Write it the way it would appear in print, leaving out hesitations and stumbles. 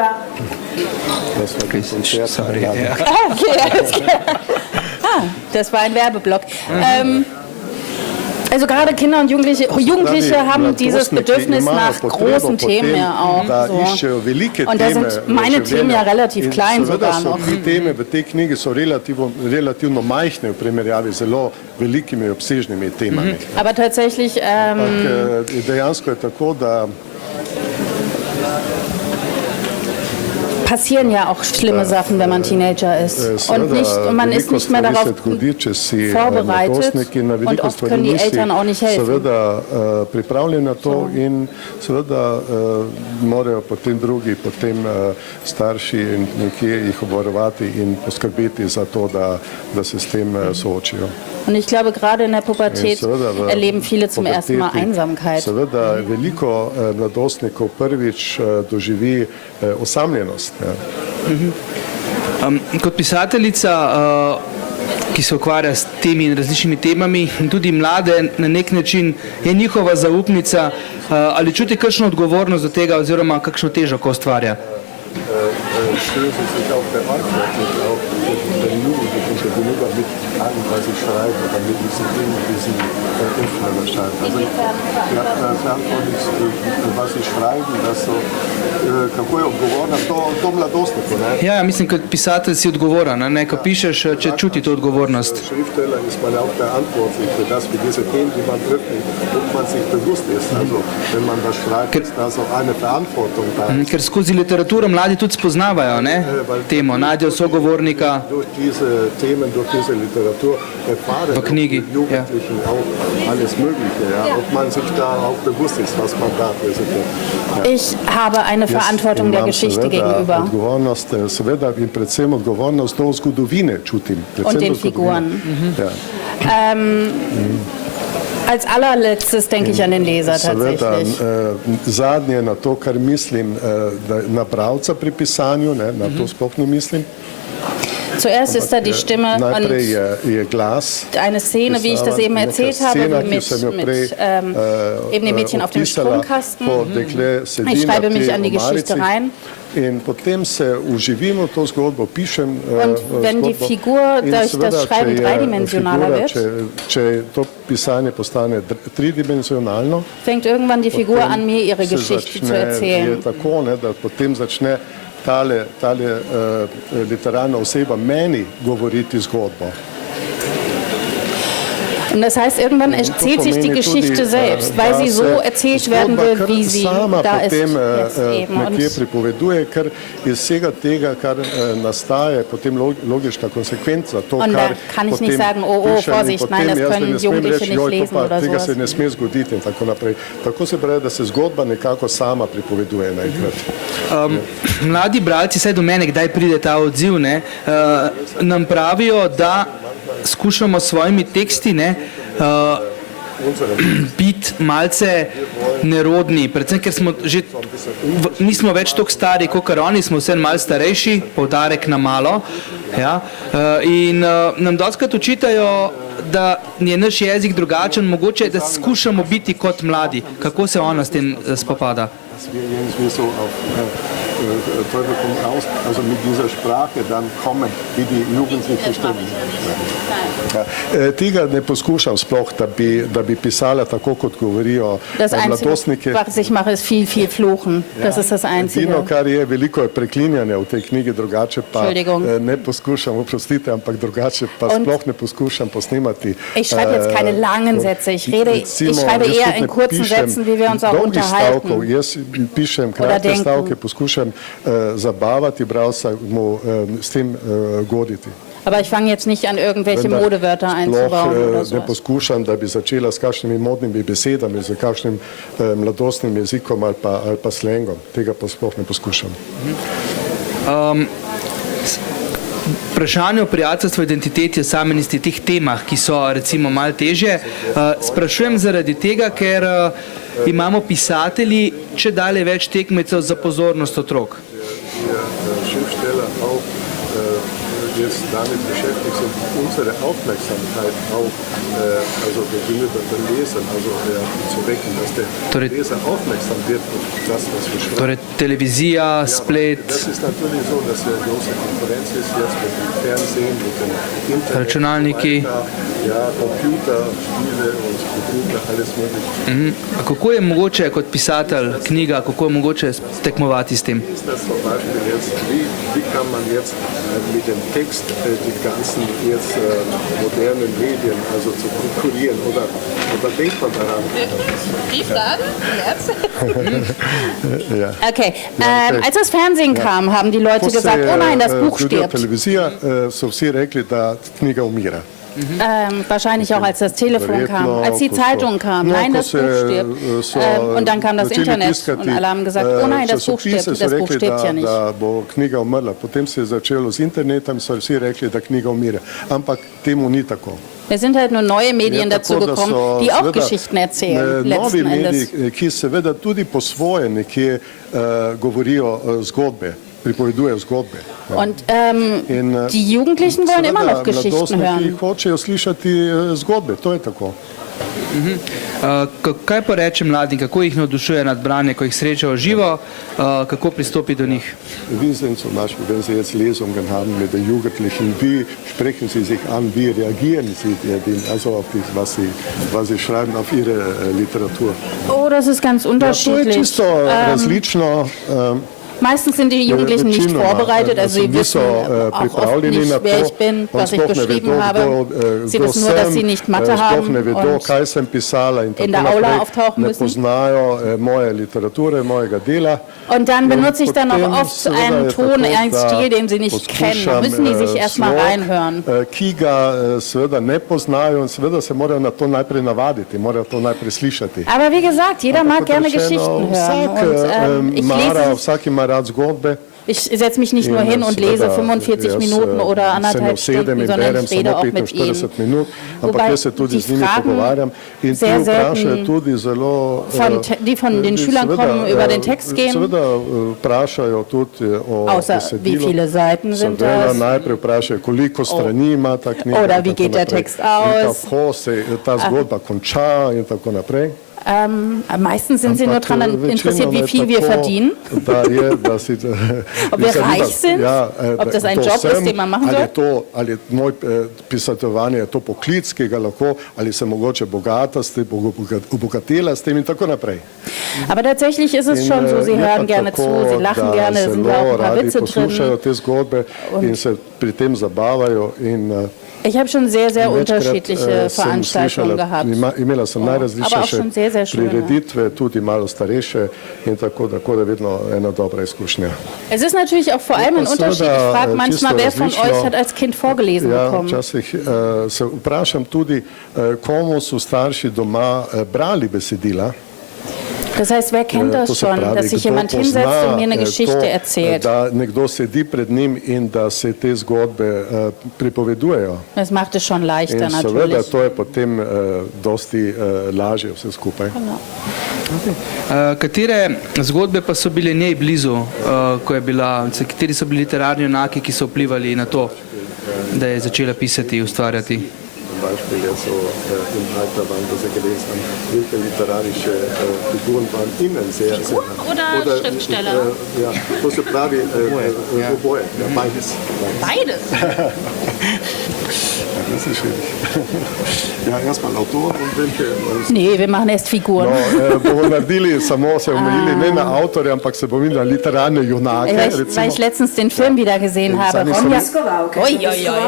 Eva. Das war kein Konzert. Sorry. Ja. Okay, alles klar. Das war ein Werbeblock. Also gerade Kinder und Jugendliche haben dieses Bedürfnis nach großen Themen ja auch. So. Und da sind meine Themen ja relativ klein sogar noch. Die Themen v tej knjigi so relativno majhne v primerjavi z zelo velikimi obsežnimi temami. Aber tatsächlich Dejansko je tako, da passieren ja auch schlimme Sachen, wenn man Teenager ist. Und man ist nicht mehr darauf vorbereitet und oft können die Eltern auch nicht helfen. Seveda pripravljeni na to in seveda morajo potem drugi, potem starši nekje jih obvarovati in poskrbeti za to, da se s tem soočijo. Und ich glaube, gerade in der Pubertät erleben viele zum ersten Mal Einsamkeit. Seveda veliko mladostnikov prvič doživi osamljenost. Kot pisateljica, ki se ukvarja s temi in različnimi temami in tudi mlade, na nek način je njihova zaupnica, ali čuti kakšno odgovornost do tega oziroma kakšno težo, ko ustvarja? Was ich schreibe, damit diese Dinge, die Sie öffnen scheinen. Also verantwortlich, was ich schreibe, das so, kako je odgovorna to mladostniku, ne? Ja, mislim, kot pisatelj si odgovoren, ne? Ko pišeš, če čuti to odgovornost. Schriftsteller ist man auch verantwortlich für das, für diese Themen, die man öffnet, ob man sich bewusst ist. Also, wenn man das schreibt, ist da so eine Verantwortung da. Ker skozi literaturo mladi tudi spoznavajo, ne? Temo, najdejo sogovornika. Durch diese Themen, durch diese Literatur erfahren die Jugendlichen auch alles Mögliche, ja? Ob man sich da auch bewusst ist, was man da präsentiert. Ja. Ich habe eine Verantwortung der Geschichte gegenüber. Seveda in predvsem odgovornost do zgodovine čutim. Und den Figuren. Als allerletztes denke ich an den Leser tatsächlich. Zadnje na to, kar mislim, na bralca pri pisanju, ne, na to sploh ne mislim. Zuerst ist da die Stimme und eine Szene, wie ich das eben erzählt habe, mit eben dem Mädchen auf dem Stromkasten. Ich schreibe mich an die Geschichte rein. In potem se uživim v to zgodbo, pišem wenn die Figur durch das Schreiben dreidimensionaler wird, če to pisanje postane tridimenzionalno, fängt irgendwann die Figur an, mir ihre Geschichte zu erzählen. Je tako, ne, da potem začne tale literarna oseba meni govoriti zgodbo. Und das heißt, irgendwann erzählt sich die Geschichte selbst, weil sie so erzählt werden will, wie sie da ist jetzt eben. Und da kann ich nicht sagen, oh, Vorsicht, nein, das können Jugendliche nicht lesen oder sowas. Mladi bralci, saj do mene kdaj pride ta odziv, ne, nam pravijo, da skušamo s svojimi teksti biti malce nerodni, predvsem, ker smo že nismo več toliko stari, kot oni, smo vse malo starejši, poudarek na malo, ja, in nam dostikrat očitajo, da je naš jezik drugačen, mogoče, da skušamo biti kot mladi. Kako se ona s tem spopada? Teufel kommt raus, also mit dieser Sprache dann kommen, wie die Jugendlichen stimmen. Ja. Tega ne poskušam sploh, da bi pisala tako, kot govorijo mladostniki. Was ich mache, ist viel fluchen. Das ist das Einzige. Edino, kar je, veliko je preklinjanja v tej knjigi, drugače pa ne poskušam, oprostite, ampak drugače pa sploh ne poskušam posnemati. Ich schreibe jetzt keine langen Sätze. Ich schreibe eher in kurzen Sätzen, wie wir uns auch unterhalten. Jaz pišem kratke stavke, poskušam zabavati bralca, mu s tem goditi. Aber ich fange jetzt nicht an, irgendwelche Modewörter einzubauen oder so. Ne poskušam, da bi začela s kakšnimi modnimi besedami, z kakšnim mladostnim jezikom ali pa slengom. Tega pa sploh ne poskušam. Vprašanje o prijateljstvu, identiteti, osamljenosti, teh temah, ki so recimo malo težje, sprašujem zaradi tega, ker imamo pisatelji če dalje več tekmecev za pozornost otrok. jetzt damit beschäftigst und unsere Aufmerksamkeit auch also gegenüber den Lesern also, zu wecken, dass der Leser aufmerksam wird auf das, was wir schreiben. Torej, televizija, splet, Das ist natürlich so, dass eine große Konferenz ist jetzt mit dem Fernsehen, mit dem Internet, računalniki. ja, Computer, Spiele und Computer, alles mögliche. Kako je mogoče kot pisatelj knjiga, kako je mogoče tekmovati s tem? Ist das zum Beispiel jetzt, wie kann man jetzt mit dem Text die ganzen jetzt modernen Medien also zu konkurrieren oder denkt man daran? Die Frage? Ja. Okay. Als das Fernsehen kam, haben die Leute gesagt, oh nein, das Buch stirbt. Televizija so vsi rekli, da knjiga umira. Wahrscheinlich auch, als das Telefon kam, als die Zeitung kam. Nein, das Buch stirbt. Und dann kam das Internet und alle haben gesagt, oh nein, das Buch stirbt. Das Buch stirbt ja nicht. Da bo knjiga umrla. Potem se je začelo z internetom, so vsi rekli, da knjiga umira. Ampak temu ni tako. Es sind halt nur neue Medien dazu gekommen, die auch Geschichten erzählen, letzten Endes. Mediji, ki seveda tudi po svoje nekje govorijo zgodbe, pripovedujejo zgodbe. Und die Jugendlichen wollen immer noch Geschichten hören. Mladostniki hočejo slišati zgodbe, to je tako. Kaj pa reče mladim, kako jih navdušuje nad branje, ko jih srečajo živo, kako pristopi do njih? Wie sind zum Beispiel, wenn Sie jetzt Lesungen haben mit den Jugendlichen, wie sprechen Sie sich an, wie reagieren Sie also auf das, was Sie schreiben, auf Ihre Literatur? Oh, das ist ganz unterschiedlich. To je čisto različno. Meistens sind die Jugendlichen nicht vorbereitet, also sie wissen auch oft nicht, wer ich bin, was ich geschrieben habe. Sie wissen nur, dass sie nicht Mathe haben und in der Aula auftauchen müssen. Und dann benutze ich dann auch oft einen Ton, einen Stil, den sie nicht kennen. Da müssen die sich erstmal reinhören. Ki ga seveda ne poznajo in seveda se morajo na to najprej navaditi, morajo to najprej slišati. Aber wie gesagt, jeder mag gerne Geschichten hören. Und ich lese Ich setze mich nicht nur hin und lese 45 Minuten oder 1,5 Stunden, sondern ich rede auch mit ihm. Wobei die Fragen sehr selten die von den Schülern kommen, über den Text gehen. Außer wie viele Seiten sind das? Oder wie geht der Text aus? Meistens sind sie nur daran interessiert, wie viel wir verdienen, ob wir reich sind, ob das ein Job ist, den man machen soll. Ali moj pisateljevanje je to poklic, ki ga lahko, ali se mogoče obogatila s tem in tako naprej. Aber tatsächlich ist es schon so, sie hören gerne zu, sie lachen gerne, sind ja auch ein paar Witze drin. Te zgodbe in se pri tem zabavajo in ich habe schon sehr, sehr unterschiedliche Veranstaltungen gehabt. Imela sem najrazličnejše prireditve, tudi malo starejše in tako da vedno ena dobra izkušnja. Es ist natürlich auch vor allem ein Unterschied. Ich frage manchmal, wer von euch hat als Kind vorgelesen bekommen? Včasih se vprašam tudi, komu so starši doma brali besedila. Das heißt, wer kennt das schon, dass sich jemand hinsetzt und mir eine Geschichte erzählt? Da nekdo sedi pred njim in da se te zgodbe pripovedujejo. Das macht es schon leichter, natürlich. Seveda, to je potem dosti lažje vse skupaj. Katere zgodbe pa so bile njej blizu, ko je bila, kateri so bili literarni junaki, ki so vplivali na to, da je začela pisati, ustvarjati? Beispiel jetzt so im Alter waren, dass Sie gelesen haben, welche literarische Figuren waren Ihnen sehr, sehr oder Schriftsteller? Ja, das ist pravi oboje, beides. Beides? Das ist schwierig. Ja, erstmal Autor und welche? Nee, wir machen erst Figuren. Bomo naredili, samo se omejili ne na avtorje, ampak se bomo na literarne junake. Weil ich letztens den Film wieder gesehen habe. Ой-ой-ой.